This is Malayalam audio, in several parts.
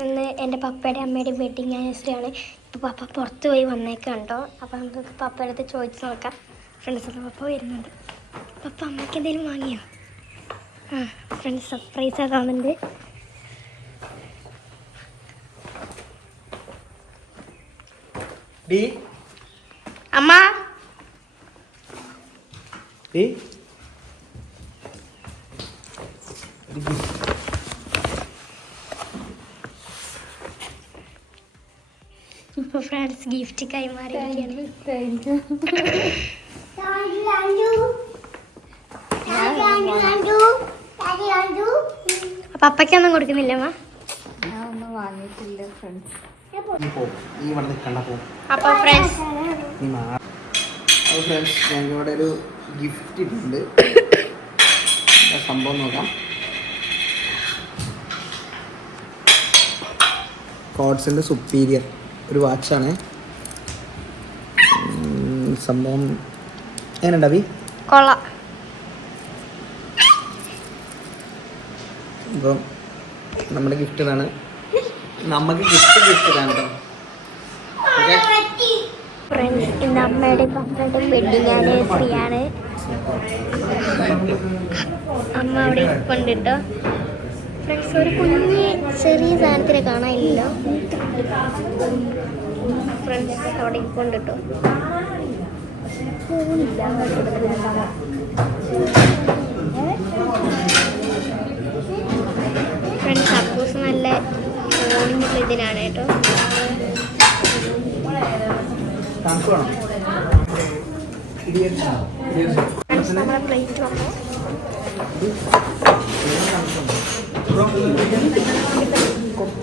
ഇന്ന് എന്റെ പപ്പയുടെ അമ്മയുടെ വെഡിങ് ആനിവേഴ്സറി ആണ്. ഇപ്പോൾ പപ്പ പുറത്ത് പോയി വന്നേക്കുണ്ടോ അപ്പോൾ നമുക്ക് പപ്പയുടെ അടുത്ത് ചോദിച്ച് നോക്കാം. ഫ്രണ്ട്സ് പപ്പ വരുന്നുണ്ട്. പപ്പ അമ്മയ്ക്ക് എന്തെങ്കിലും വാങ്ങിയോ? ആ ഫ്രണ്ട്സ് സർപ്രൈസ് ഡി. അമ്മ. ഡി. ഇപ്പോൾ ഫ്രണ്ട്സ് ഗിഫ്റ്റ് കൈമാറിയിരിക്കുകയാണ്. അപ്പയ്ക്കൊന്നും കൊടുക്കുന്നില്ല അമ്മ വാങ്ങിയിട്ടില്ല ഫ്രണ്ട്സ് ഫ്രണ്ട്സ് ഫ്രണ്ട്സ് ഒരു ഗിഫ്റ്റ് സംഭവം നോക്കാം. കോഡ്സിന്റെ സുപ്പീരിയർ ഒരു വാച്ചാണ്. സംഭവം എങ്ങനെയുണ്ട് അഭി? കൊള്ളാം. അപ്പം നമ്മുടെ ഗിഫ്റ്റ് ഇതാണ്. നമുക്ക് ഗിഫ്റ്റ് ഗിഫ്റ്റ് ഇതാണ് കേട്ടോ. ഫ്രണ്ട്സ് ഇന്ന് അമ്മയുടെ പപ്പയുടെ വെഡിങ് ആനിവേഴ്സറി ആണ്. അമ്മ അവിടെ കൊണ്ടിട്ടോ ഫ്രണ്ട്സ് ഒരു കുഞ്ഞ് ചെറിയ സാധനത്തിനെ കാണാനില്ലല്ലോ. ഫ്രണ്ട്സ് അവിടെ കൊണ്ടിട്ടോ ഫ്രണ്ട്സ് അപ്പൂസ് നല്ല ഫോണിന്റെ ഇതിലാണ് കേട്ടോ. നമ്മളെ പ്ലേറ്റ് വന്നു.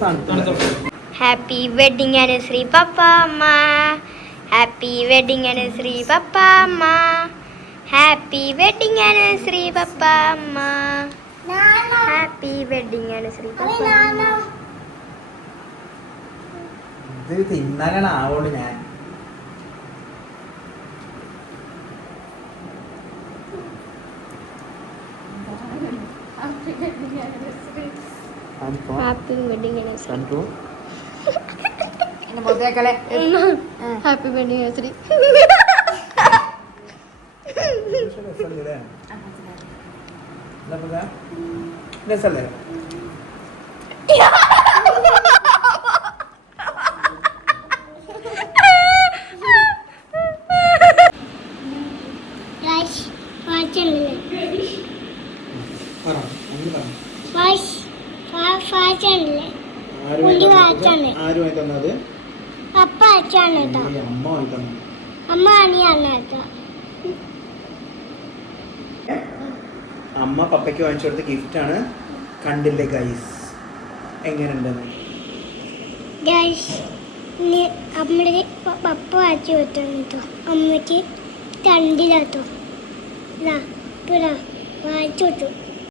തണുപ്പ്. ഹാപ്പി വെഡിങ് അനുശ്രീ പപ്പ അമ്മ ഹാപ്പി വെഡിങ് അനുശ്രീ പപ്പ അമ്മ ഹാപ്പി വെഡിങ് അനുശ്രീ പപ്പ അമ്മ ഹാപ്പി വെഡിങ് അനുശ്രീ പപ്പ അമ്മ ഇത് തിന്നാനാണ് ആവോളൂ ഞാൻ. ഹാപ്പി വെഡിങ് ആനിവേഴ്സറി പറ, ഒന്ന് പറ. ആര് പുള്ളി വാങ്ങി തന്നത്? വാച്ചാണ്. ആര് വാങ്ങി തന്നത് പപ്പ അച്ഛാണ് കേട്ടോ. അമ്മ അനിയാണ് കേട്ടോ. അമ്മ പപ്പയ്ക്ക് വാങ്ങിച്ചു കൊടുത്ത ഗിഫ്റ്റ് ആണ്. കണ്ടില്ലേ ഗൈസ് എങ്ങനെയുണ്ടെന്ന്? ഗൈസ് അമ്മയുടെ പപ്പ വായിച്ചു കൊടുത്താണ് കേട്ടോ. അമ്മയ്ക്ക് കണ്ടില്ല കേട്ടോ. ഇതാ കൊടുത്തു.